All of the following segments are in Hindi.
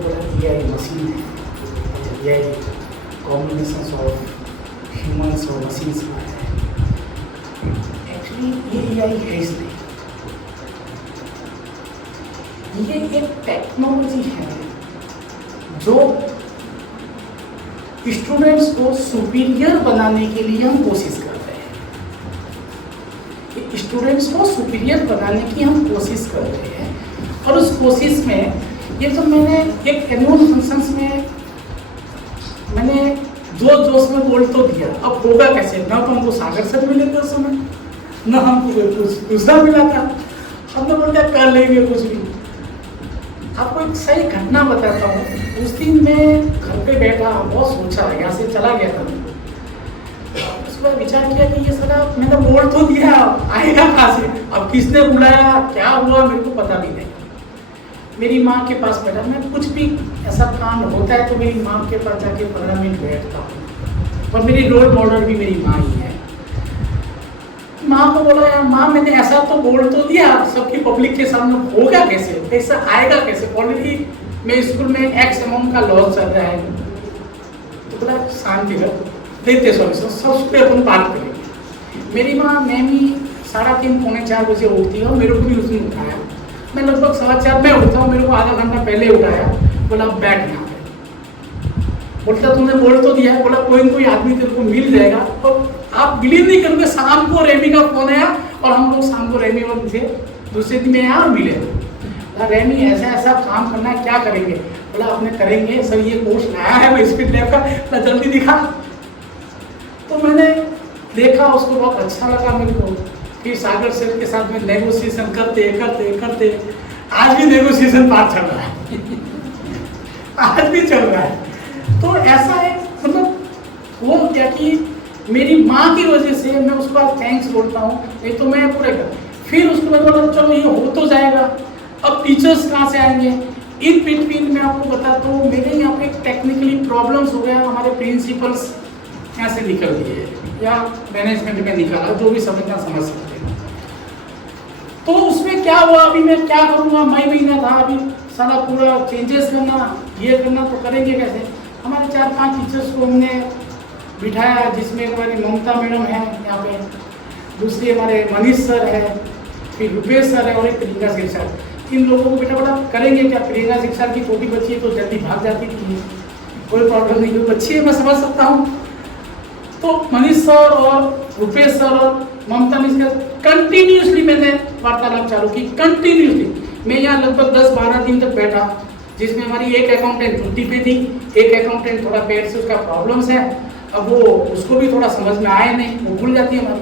बोला AI मशीन है, अच्छा AI कॉम्बिनेशन ऑफ ह्यूमन्स और मशीन्स का है। एक्चुअली ये AI है इसलिए, ये एक टेक्नोलॉजी है जो स्टूडेंट्स को सुपीरियर बनाने के लिए हम कोशिश कर रहे हैं। स्टूडेंट्स को सुपीरियर बनाने की हम कोशिश कर रहे हैं, और उस कोशिश में ये तो मैंने एक एनुअल फंक्शंस में मैंने जोश में बोल तो दिया, अब होगा कैसे? ना तो हमको सागर सर मिले थे उस समय, ना हमको कुछ दूसरा मिला था, हमने बोला कर लेंगे कुछ भी। आपको एक सही घटना बताता हूँ। उस दिन मैं घर पे बैठा, बहुत सोचा, यहाँ से चला गया था मैं, उसके बाद विचार किया कि ये सारा मैंने बोल तो दिया, आएगा कहाँ से? अब किसने बुलाया, क्या हुआ, मेरे को पता भी नहीं। मेरी माँ के पास बैठा, मैं कुछ भी ऐसा काम होता है तो मेरी माँ के पास जाके 15 मिनट बैठता हूँ, और मेरी रोल मॉडल भी मेरी माँ ही है। माँ को बोला, यार माँ मैंने ऐसा तो बोल तो दिया, सबकी पब्लिक के सामने होगा कैसे, पैसा आएगा कैसे? ऑलरेडी मैं स्कूल में एक्स अमाउंट का लॉस चल रहा है। तो बोला शांति रहो, देखते सॉल्यूशन, सब पे अपन बात करेंगे। मेरी माँ मैं भी 3:30 पौने 4 बजे उठती है, मेरे को भी उसने उठाया। मैं लगभग 4:15 में उठता हूँ, मेरे को आधा घंटा पहले उठाया, बोला बैठ यहाँ पे। बोलता तुमने बोल तो दिया है, बोला कोई न कोई आदमी तेरे को मिल जाएगा। और आप बिलीव नहीं करोगे, शाम को रेमी का फोन आया, और हम लोग शाम को रेमी और थे, दूसरे दिन में यहाँ मिले। रेमी ऐसा ऐसा काम करना है, क्या करेंगे? बोला आपने करेंगे सर, ये कोर्स लाया है मैं स्पीड लैब का, जल्दी दिखा। तो मैंने देखा, उसको बहुत अच्छा लगा मेरे को। फिर सागर सर के साथ में नेगोशिएशन करते करते करते आज भी नेगोशिएशन पार चल रहा है आज भी चल रहा है। तो ऐसा है, मतलब वो क्या कि मेरी माँ की वजह से मैं उसको थैंक्स बोलता हूँ, नहीं तो मैं पूरे कर। फिर उसके बाद बोला चलो ये हो तो जाएगा, अब टीचर्स कहाँ से आएंगे? इन बिटवीन मैं आपको बताता हूँ, मेरे यहाँ पे टेक्निकली प्रॉब्लम्स हो गया। हमारे प्रिंसिपल्स यहाँ से निकल दिए या मैनेजमेंट में निकाला, जो भी समझना समझ सकते हैं। तो उसमें क्या हुआ, अभी मैं क्या करूँगा? मई महीना था, अभी सारा पूरा चेंजेस करना, ये करना, तो करेंगे कैसे? हमारे 4-5 टीचर्स को हमने बिठाया, जिसमें हमारी ममता मैडम है यहाँ पे, दूसरी हमारे मनीष सर है, फिर रुपेश सर है, और एक प्रियंका सिंह सर। इन लोगों को बेटा करेंगे क्या? प्रियंका सिंह सर की छोटी बच्ची है तो जल्दी भाग जाती थी, कोई प्रॉब्लम नहीं, कोई बच्ची है मैं समझ सकता हूँ। तो मनीष सर और रुपेश सर और ममता मिश्रा कंटिन्यूसली मैंने वार्तालाप चालू की, कंटिन्यूसली। मैं यहाँ लगभग 10-12 दिन तक बैठा, जिसमें हमारी एक अकाउंटेंट छुट्टी पे थी, एक अकाउंटेंट थोड़ा पेट से उसका प्रॉब्लम्स है, अब वो उसको भी थोड़ा समझ में आए नहीं, वो भूल जाती है, हमारी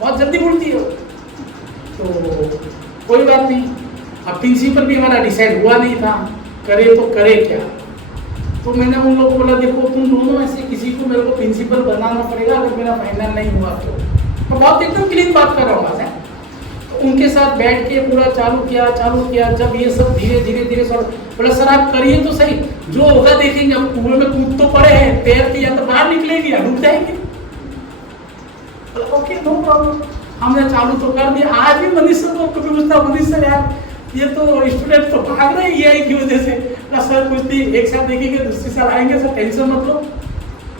बहुत जल्दी भूलती है। तो कोई बात नहीं, अब प्रिंसिपल भी हमारा डिसाइड हुआ नहीं था, करे तो करे क्या। तो मैंने उन लोगों को बोला देखो तुम दोनों में से किसी को मेरे को प्रिंसिपल बनाना पड़ेगा, अगर मेरा फाइनल नहीं हुआ तो। बहुत एकदम क्लीन बात कर रहा हूँ मैं। तो उनके साथ बैठ के पूरा चालू किया। जब ये सब धीरे धीरे बोला सर आप करिए तो सही, जो होगा देखेंगे। अब कुएं में कूद तो पड़े हैं, पैर की या तो बाहर निकलेगी या डूब जाएंगे। ओके नो प्रॉब्लम, हमने चालू तो कर दिया। आज भी मनीष सर को कभी पूछता, मनीष सर यार ये तो स्टूडेंट तो भाग रहे हैं AI की वजह से। सर कुछ नहीं, एक साथ देखेंगे, दूसरी साल आएंगे, सर टेंशन मत लो।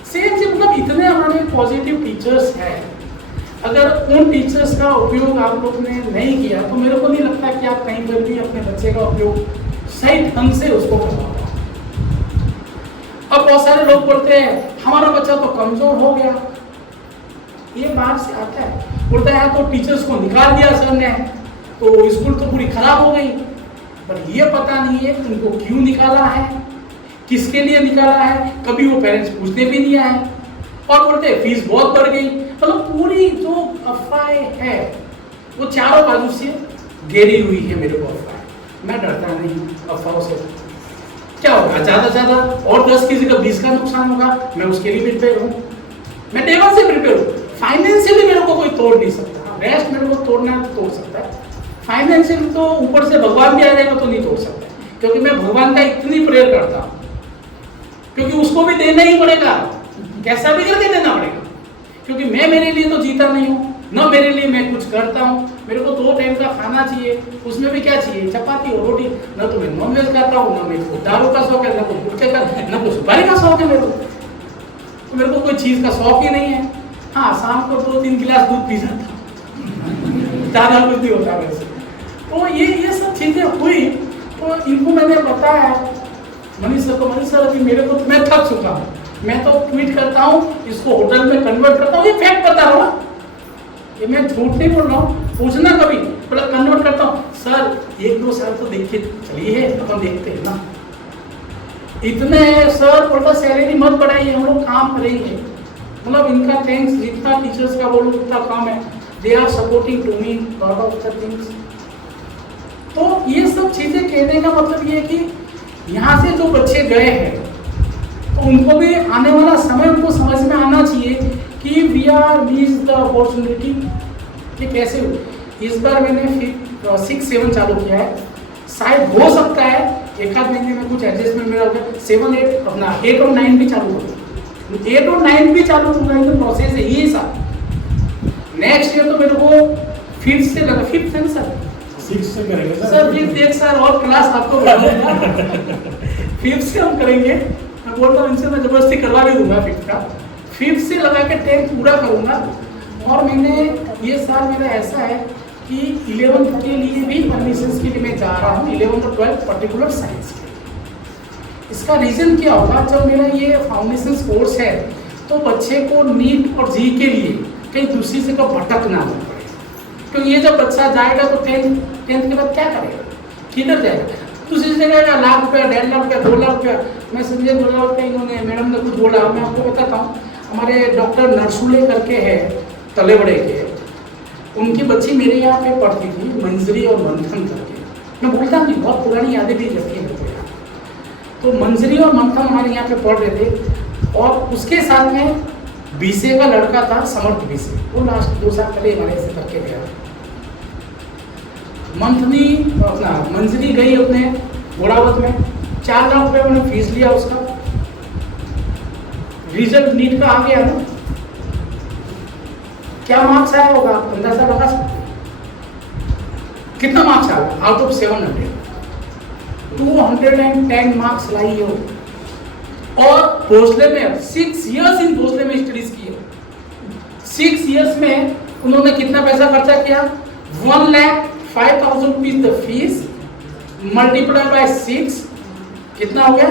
सेम से मतलब इतने हमारे पॉजिटिव टीचर्स हैं। अगर उन टीचर्स का उपयोग आप लोग ने नहीं किया तो मेरे को नहीं लगता कि आप कहीं पर भी अपने बच्चे का उपयोग सही ढंग से उसको करवाओ। अब बहुत सारे लोग बोलते हैं हमारा बच्चा तो कमजोर हो गया, ये बाहर से आता है, बोलता है तो टीचर्स को निकाल दिया सर ने, तो स्कूल तो पूरी खराब हो गई। पर ये पता नहीं है उनको क्यों निकाला है, किसके लिए निकाला है, कभी वो पेरेंट्स पूछने भी नहीं आए, और बोलते हैं फीस बहुत बढ़ गई। मतलब पूरी जो अफवाहें है वो चारों बाजू से घेरी हुई है। मेरे को अफवाह, मैं डरता नहीं अफवाहों से। क्या होगा, ज्यादा और 10 की जगह 20 का नुकसान होगा, मैं उसके लिए प्रिपेयर हूँ। मैं डे वन से प्रिपेयर हूँ। फाइनेंशियली मेरे को कोई तोड़ नहीं सकता, रेस्ट मेरे को तोड़ना है तो तोड़ सकता है, फाइनेंशियल तो ऊपर से भगवान भी आ जाएगा तो नहीं तोड़ सकता, क्योंकि मैं भगवान का इतनी प्रेयर करता हूँ, क्योंकि उसको भी देना ही पड़ेगा, कैसा भी करके देना पड़ेगा, क्योंकि मैं मेरे लिए तो जीता नहीं हूँ, न मेरे लिए मैं कुछ करता हूँ, मेरे को 2 टाइम का खाना चाहिए, उसमें भी क्या चाहिए, चपाती और रोटी। न तो मैं नॉनवेज खाता हूँ, न मेरे को दारू का शौक है, न कोई गुटखे का, न कोई सुपारी का शौक है मेरे को। तो मेरे को कोई चीज़ का शौक ही नहीं है। हाँ, शाम को 2-3 गिलास दूध पी जाता हूँ, ज़्यादा कुछ नहीं होता मेरे से। तो ये सब चीज़ें हुई, तो इनको मैंने बताया मनीष सर को, मनीष सर अभी मेरे को, मैं थक चुका हूँ, मैं तो ट्वीट करता हूँ, इसको होटल में कन्वर्ट करता हूँ, ये फैक्ट बता रहा हूँ, ये मैं झूठ नहीं बोल रहा हूँ, पूछना कभी, मतलब कन्वर्ट करता हूँ। सर 1-2 साल तो देख के चलिए, अपन देखते हैं ना, इतने सर बोलता सैलरी मत बढ़ाइए, हम लोग काम करेंगे। मतलब इनका थैंक्स, जितना टीचर्स का बोलो उतना काम है, they are supporting to me lot of the things. तो ये सब चीज़ें कहने का मतलब ये है कि यहाँ से जो बच्चे गए हैं, तो उनको भी आने वाला समय उनको समझ में आना चाहिए कि we are miss the opportunity कि कैसे। इस बार मैंने फिर 6-7 चालू किया है, शायद हो सकता है 1-आध महीने में कुछ एडजस्टमेंट मेरा हो गया, 7, 8 अपना 8 और 9 भी चालू करूँगा, 8 और 9 भी चालू होगा, ये प्रोसेस है ये साल। नेक्स्ट ईयर तो मेरे को 5th से लगा, 5th है ना सर, 6 से करेंगे सर 5th 1 साल और क्लास आपको बढ़ाऊंगा 5th से हम करेंगे, मैं बोलता हूँ इनसे मैं जबरदस्ती करवा भी दूंगा 5th का, 5th से लगा के 10th पूरा करूंगा। और मैंने ये साल मेरा ऐसा है कि 11th के लिए भी परमिशंस के लिए मैं जा रहा हूँ, 11th और 12th पर्टिकुलर साइंस के लिए। इसका रीज़न क्या होगा, जब मेरा ये फाउंडेशन कोर्स है तो बच्चे को नीट और जी के लिए कहीं दूसरी जगह भटकना ना पड़े, क्योंकि ये जब बच्चा जाएगा तो 10th के बाद क्या करेगा, किधर जाएगा, दूसरी जगह का 1 लाख रुपया, 1.5 लाख रुपया, 2 लाख रुपया। मैं संजय 2 लाख रुपया इन्होंने, मैडम ने कुछ बोला, मैं आपको बताता हूँ, हमारे डॉक्टर नरसुले करके है तलेबड़े के, उनकी बच्ची मेरे यहाँ पे पढ़ती थी, मंजरी और मंथन करके, मैं भूलता नहीं, बहुत पुरानी यादें भी रहती है मेरे यहाँ। तो मंजरी और मंथन हमारे यहाँ पे पढ़ रहे थे, और उसके साथ में बीसे का लड़का था, समर्थ बीसे, वो लास्ट 2 साल पहले हमारे से करके गया। मंथनी अपना मंजरी गई अपने घोड़ावत में, 4 लाख रुपये उन्होंने फीस लिया उसका, रिजल्ट नीट का आ गया ना, क्या मार्क्स आया होगा आप अंदाजा लगा सकते हैं, कितना मार्क्स आया आउट ऑफ 700, 210 मार्क्स लाई हो। और भोसले में 6 इयर्स इन भोसले में स्टडीज की है, 6 इयर्स में उन्होंने कितना पैसा खर्चा किया, 1,05,000 rupees the fees, multiply by 6 कितना हो गया,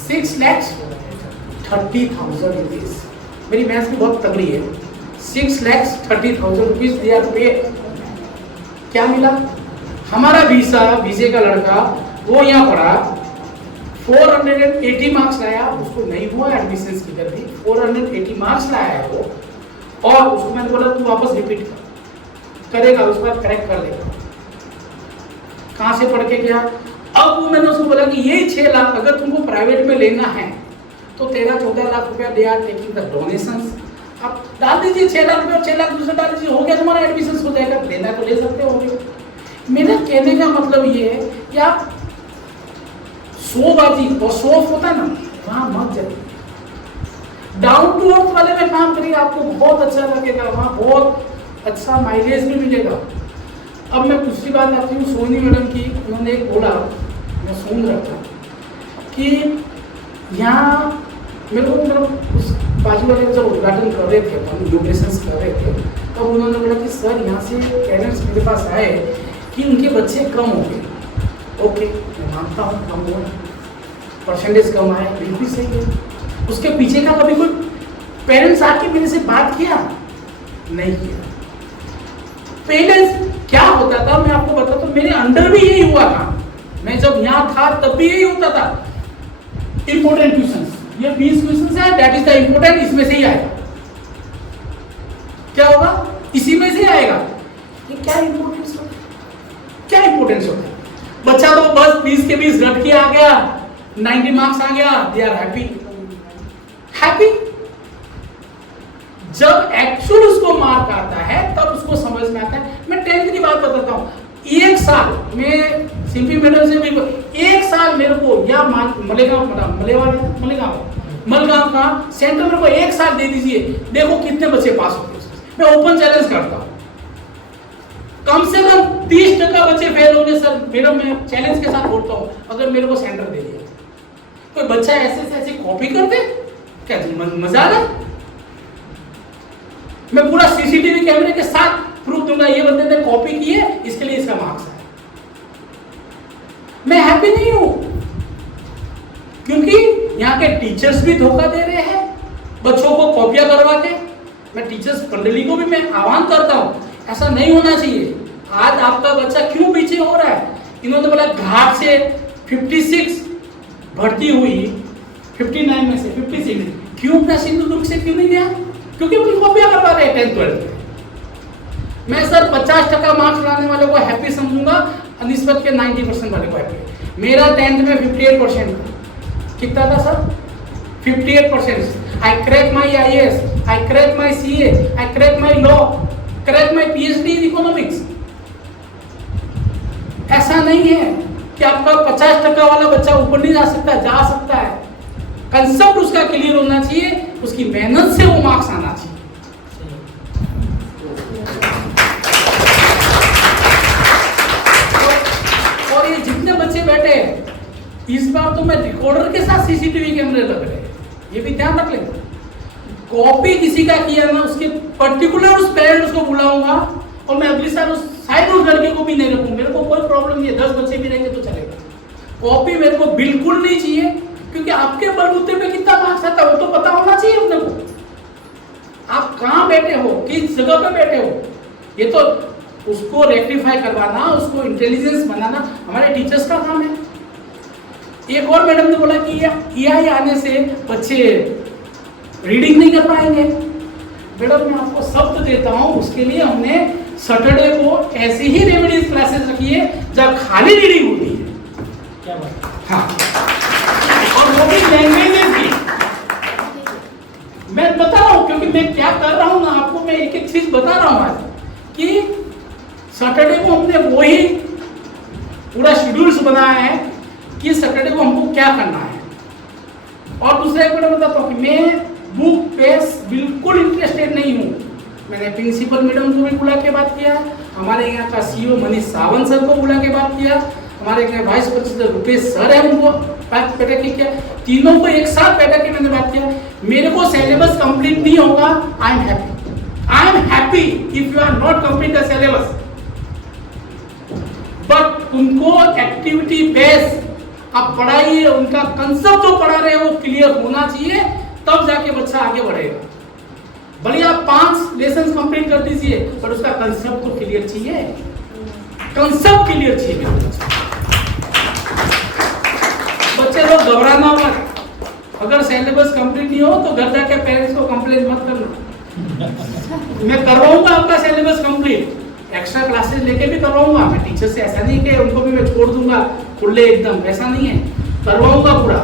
6,30,000 रुपीज। मेरी मैथ्स भी बहुत तगड़ी है, 6,30,000 रुपीज दिया पे। क्या मिला, हमारा बीसे का लड़का वो यहाँ पढ़ा, 480 मार्क्स लाया, उसको नहीं हुआ एडमिशन की जल्दी, 480 मार्क्स लाया है वो, और उसको मैंने बोला तू वापस रिपीट करेगा, उसके बाद करेक्ट कर लेगा। कहाँ से पढ़ के गया, अब वो मैंने उसको बोला कि यही 6 लाख अगर तुमको प्राइवेट में लेना है तो 13-14 लाख रुपया they are taking the donations, आप डाल दीजिए 6 लाख रुपया, 6 लाख दूसरा डाल दीजिए, हो गया तुम्हारा एडमिशन हो जाएगा, लेना तो ले सकते हो। मेरा कहने का मतलब ये है कि आप शोबाजी और शोफ होता है ना, वहां मत जाइए, डाउन टू अर्थ वाले में काम करिए, आपको बहुत अच्छा लगेगा, वहाँ बहुत अच्छा माइलेज भी मिलेगा। अब मैं दूसरी बात आती हूँ सोनी मैडम की, उन्होंने एक बोला, मैं सुन रहा था कि यहाँ मेरे को उस बाजू वाले जब उद्घाटन कर रहे थे, हम इनोग्रेशंस कर रहे थे, तब उन्होंने बोला कि सर यहाँ से पेरेंट्स मेरे पास आए कि उनके बच्चे कम हो गए। ओके, मैं मानता हूँ कम हुआ, परसेंटेज कम आए, बिल्कुल सही है। उसके पीछे का कभी कोई पेरेंट्स आके मेरे से बात किया नहीं किया। पहले क्या होता था मैं आपको बताता हूँ, मेरे अंडर भी यही हुआ था, मैं जब यहाँ था तब भी यही होता था। इंपोर्टेंट क्वेश्चंस, ये 20 क्वेश्चंस है, दैट इज द इंपोर्टेंट, इसमें से ही आएगा। क्या होगा, इसी में से आएगा। ये क्या इंपोर्टेंस होता है, क्या इंपोर्टेंस होता है? बच्चा तो बस 20 के 20 रट के आ गया, 90 मार्क्स आ गया, दे आर हैप्पी। हैप्पी जब एक्चुअल उसको मार्क आता है तब उसको समझ में आता है। मैं 10th की बात बताता हूँ, 1 साल में सिंपी मैडम से भी 1 साल मेरे को या मलगांव का सेंटर मेरे को 1 साल दे दीजिए, देखो कितने बच्चे पास होते हैं। मैं ओपन चैलेंज करता हूँ, कम से कम 30% बच्चे फेल होंगे सर। मैडम मैं चैलेंज के साथ बोलता हूँ, अगर मेरे को सेंटर दे दिया कोई बच्चा ऐसे से ऐसे कॉपी कर दे, क्या मजा आ रहा? मैं पूरा सीसीटीवी कैमरे के साथ प्रूफ दूंगा ये बंदे ने कॉपी की है, इसके लिए इसका मार्क्स है। मैं हैप्पी नहीं हूं क्योंकि यहाँ के टीचर्स भी धोखा दे रहे हैं बच्चों को कॉपियां करवा के। मैं टीचर्स मंडली को भी मैं आह्वान करता हूं, ऐसा नहीं होना चाहिए। आज आपका बच्चा क्यों पीछे हो रहा है? इन्होंने बोला घाट से 56 भर्ती हुई, 59 में से 56, क्यों अपना सिंधुदुर्ग से क्यों नहीं गया? क्योंकि वो कॉपियां करवा रहे हैं 10th 12th में। मैं सर 50% मार्क्स लाने वाले को हैप्पी समझूंगा, निस्बत के 90% वाले को हैप्पी। मेरा 10th में 58% था। कितना था sir? 58%। I crack my IAS, I crack my CA, I crack my law, crack my PhD in economics. ऐसा नहीं है कि आपका 50% वाला बच्चा ऊपर नहीं जा सकता, जा सकता है। कंसेप्ट उसका क्लियर होना चाहिए, उसकी मेहनत से वो मार्क्स आना चाहिए। और ये जितने बच्चे बैठे हैं, इस बार तो मैं रिकॉर्डर के साथ सीसीटीवी कैमरे लग रहे हैं, ये भी ध्यान रख लेना। कॉपी किसी का किया ना, उसके पर्टिकुलर उस पेरेंट्स को बुलाऊंगा और मैं अगली साल उस साइड उस लड़के को भी नहीं रखूंगा। मेरे को कोई प्रॉब्लम नहीं है, 10 बच्चे भी रहेंगे तो चलेगा। कॉपी मेरे को बिल्कुल नहीं चाहिए, क्योंकि आपके बलबूते पे कितना मार्क्स आता है वो तो पता होना चाहिए अपने को। आप कहाँ बैठे हो, किस जगह पे बैठे हो, ये तो उसको रेक्टिफाई करवाना, उसको इंटेलिजेंस बनाना हमारे टीचर्स का काम है। एक और मैडम ने बोला कि EI आने से बच्चे रीडिंग नहीं कर पाएंगे। मैडम मैं आपको शब्द देता हूँ, उसके लिए हमने सैटरडे को ऐसी ही रेमेडीज क्लासेस रखी है जहाँ खाली रीडिंग होती है। क्या बात? हाँ, और वो भी लैंग्वेजेस की। मैं बता रहा हूँ क्योंकि मैं क्या कर रहा हूँ ना, आपको मैं एक एक चीज बता रहा हूँ आज कि सैटरडे को हमने वही पूरा शेड्यूल्स बनाया है कि सैटरडे को हमको क्या करना है। और दूसरा एक मैं बताता हूँ कि मैं बुक पे बिल्कुल इंटरेस्टेड नहीं हूँ। मैंने प्रिंसिपल मैडम को भी बुला के बात किया, हमारे यहाँ का CEO मनीष सावंत सर को बुला के बात किया, हमारे यहाँ वाइस प्रिंसिपल रुपेश सर है उनको बात बैठक की किया, तीनों को एक साथ बैठक की मैंने बात किया। मेरे को सिलेबस कंप्लीट नहीं होगा, I am happy if you are not complete the syllabus, but उनको एक्टिविटी बेस आप पढ़ाइए, उनका कंसेप्ट जो पढ़ा रहे हैं वो क्लियर होना चाहिए, तब जाके बच्चा आगे बढ़ेगा। भले आप 5 लेसन कंप्लीट कर दीजिए, पर उसका कंसेप्ट तो क्लियर चाहिए, कंसेप्ट क्लियर चाहिए। बच्चे लोग घबराना मत, अगर सिलेबस कंप्लीट नहीं हो तो घर जाके पेरेंट्स को कंप्लेन मत करना। मैं करवाऊंगा आपका सिलेबस कंप्लीट, एक्स्ट्रा क्लासेस लेके भी करवाऊंगा मैं टीचर से। ऐसा नहीं कि उनको भी मैं छोड़ दूंगा खुले एकदम, ऐसा नहीं है, करवाऊंगा पूरा।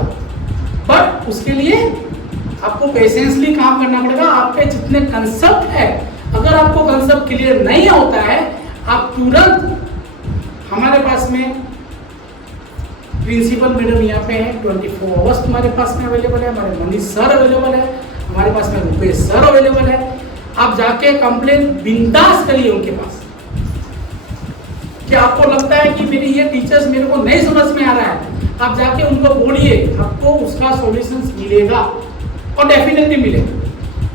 बट उसके लिए आपको पेशेंसली काम करना पड़ेगा। आपके जितने कंसेप्ट है, अगर आपको कंसेप्ट क्लियर नहीं होता है, आप तुरंत हमारे पास में प्रिंसिपल मैडम यहाँ पे है, 24 आवर्स तुम्हारे पास में अवेलेबल है, हमारे मनीष सर अवेलेबल है, हमारे पास में रुपेश सर अवेलेबल है। आप जाके कंप्लेन बिंदास करिए उनके पास कि आपको लगता है कि मेरी ये टीचर्स मेरे को नहीं समझ में आ रहा है, आप जाके उनको बोलिए, आपको उसका सॉल्यूशंस मिलेगा और डेफिनेटली मिलेगा।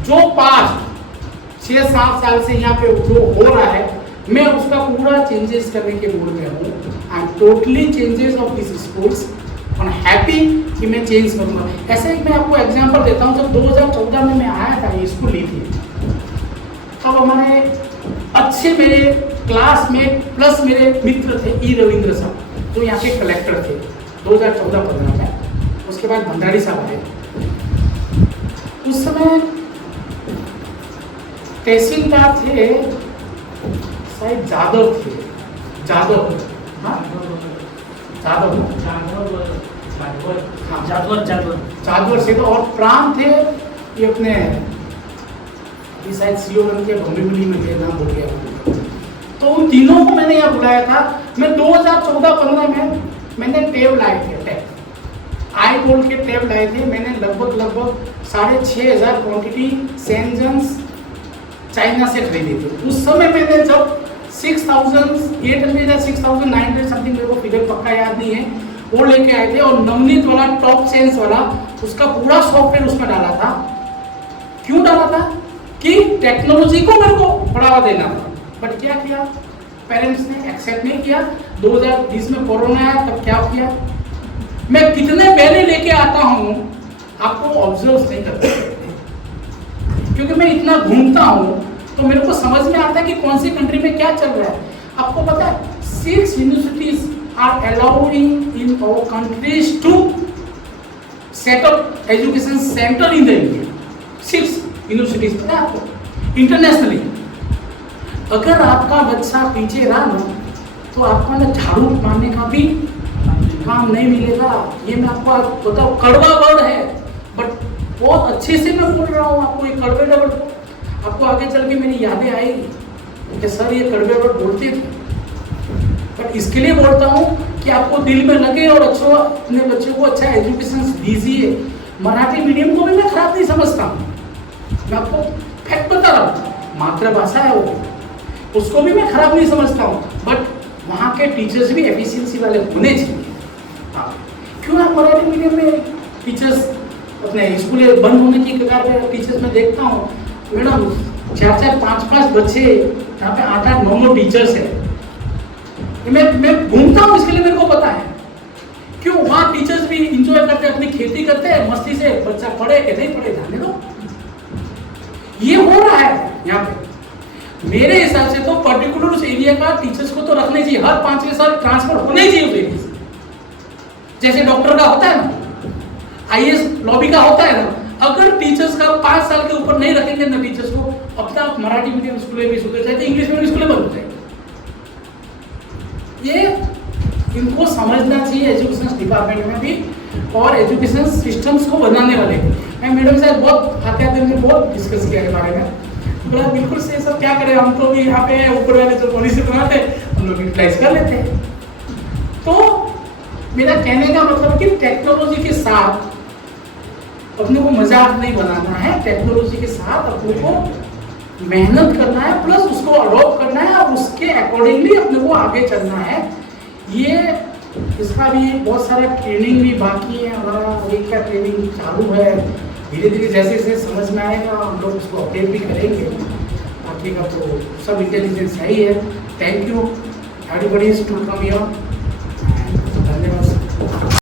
जो पास्ट 6-7 साल से यहाँ पे जो हो रहा है, मैं उसका पूरा चेंजेस करने के मूड में हूँ। I am totally changes of this schools और हैप्पी कि मैं चेंज करूँगा। ऐसे मैं आपको एग्जांपल देता हूँ, जब 2014 में मैं आया था, ये स्कूल ली थी, तब हमारे अच्छे मेरे क्लासमेट प्लस मेरे मित्र थे ई रविंद्र साहब, जो यहाँ के कलेक्टर थे 2014-15 में। उसके बाद भंडारी साहब आए। उस समय तहसीलदार थे, शायद जादव थे, जादव, हाँ जादव से तो, और प्राण थे ये अपने शायद CO बन के भूमिबली में थे, नाम बोल गया। तो उन तीनों को मैंने यहाँ बुलाया था। मैं 2014-15 में मैंने टैब लाए थे, टैब आई बोल के टैब लाए थे। मैंने लगभग 6,500 क्वांटिटी सेंजन्स चाइना से खरीदी थी। उस समय मैंने जब 6,800 या 6,900 समथिंग, मेरे को फिगर पक्का याद नहीं है, वो लेके आए थे। और नवनीत वाला टॉप सेंस वाला उसका पूरा सॉफ्टवेयर उसमें डाला था। क्यों डाला था? कि टेक्नोलॉजी को मेरे को बढ़ावा देना था। बट क्या किया, पेरेंट्स ने एक्सेप्ट नहीं किया। 2020 में कोरोना आया, तब क्या किया, मैं कितने पहले लेके आता हूँ आपको ऑब्जर्व नहीं करते, क्योंकि मैं इतना घूमता हूँ तो मेरे को समझ में आता है कि कौन सी कंट्री में क्या चल रहा है। आपको पता है 6 universities are allowing in our countries to set up education centre in the India. 6 universities, पता है आपको, इंटरनेशनली। अगर आपका बच्चा पीछे रहा ना तो आपको ना झाड़ू मारने का भी काम नहीं मिलेगा। ये मैं आपको बताऊँ, कड़वा वर्ड है, बट बहुत अच्छे से मैं बोल रहा हूँ आपको। ये कड़वे वर्ड आपको आगे चल के मेरी यादें आएगी कि सर ये कड़वे वर्ड बोलते थे। पर इसके लिए बोलता हूँ कि आपको दिल में लगे और अच्छा अपने बच्चों को अच्छा एजुकेशन दीजिए। मराठी मीडियम को भी मैं खराब नहीं समझता हूँ, मैं आपको फैक्ट बता रहा हूँ, मातृभाषा है वो, उसको भी मैं खराब नहीं समझता हूँ। बट वहाँ के टीचर्स भी एफिशिएंसी वाले होने चाहिए। हाँ, क्यों आप मराठी मीडियम में टीचर्स अपने स्कूलें बंद होने की कगार पे टीचर्स में देखता हूँ, मैडम 4-4, 5-5 बच्चे, यहाँ पे 8-8, 9 टीचर्स है। मैं घूमता हूँ, इसके लिए मेरे को पता है। क्यों वहाँ टीचर्स भी इंजॉय करते हैं, अपनी खेती करते हैं, मस्ती से बच्चा पढ़े कि नहीं पढ़े जाने दो। ये हो रहा है यहाँ पे। मेरे हिसाब से तो पर्टिकुलर उस एरिया का टीचर्स को तो रखने चाहिए, हर 5वें साल ट्रांसफर होने चाहिए उस एरिया से। जैसे डॉक्टर का होता है ना, IAS लॉबी का होता है ना, अगर टीचर्स का 5 साल के ऊपर नहीं रखेंगे ना टीचर्स को, अब तक मराठी मीडियम स्कूलें भी सुधर जाएगी, इंग्लिश मीडियम स्कूलें बंद हो जाएगी। ये इनको समझना चाहिए एजुकेशन डिपार्टमेंट में भी और एजुकेशन सिस्टम्स को बनाने वाले। मैं मैडम साहब बहुत आते हमने बहुत डिस्कस किया है बारे में, बोला बिल्कुल से सब क्या करें, हम तो भी यहाँ पे ऊपर वाले जो पॉलिसी बनाते हम लोग यूटिलाइज कर लेते हैं। तो मेरा कहने का मतलब कि टेक्नोलॉजी के साथ अपने को मजाक नहीं बनाना है, टेक्नोलॉजी के साथ अपने को मेहनत करना है, प्लस उसको अडॉप्ट करना है और उसके अकॉर्डिंगली अपने को आगे चलना है। ये इसका भी बहुत सारा ट्रेनिंग भी बाकी है, हमारा एक का ट्रेनिंग चालू है, धीरे धीरे जैसे जैसे समझ में आएगा हम लोग उसको अपडेट भी करेंगे। बाकी का तो सब इंटेलिजेंस है ही है। Thank you everybody to come here.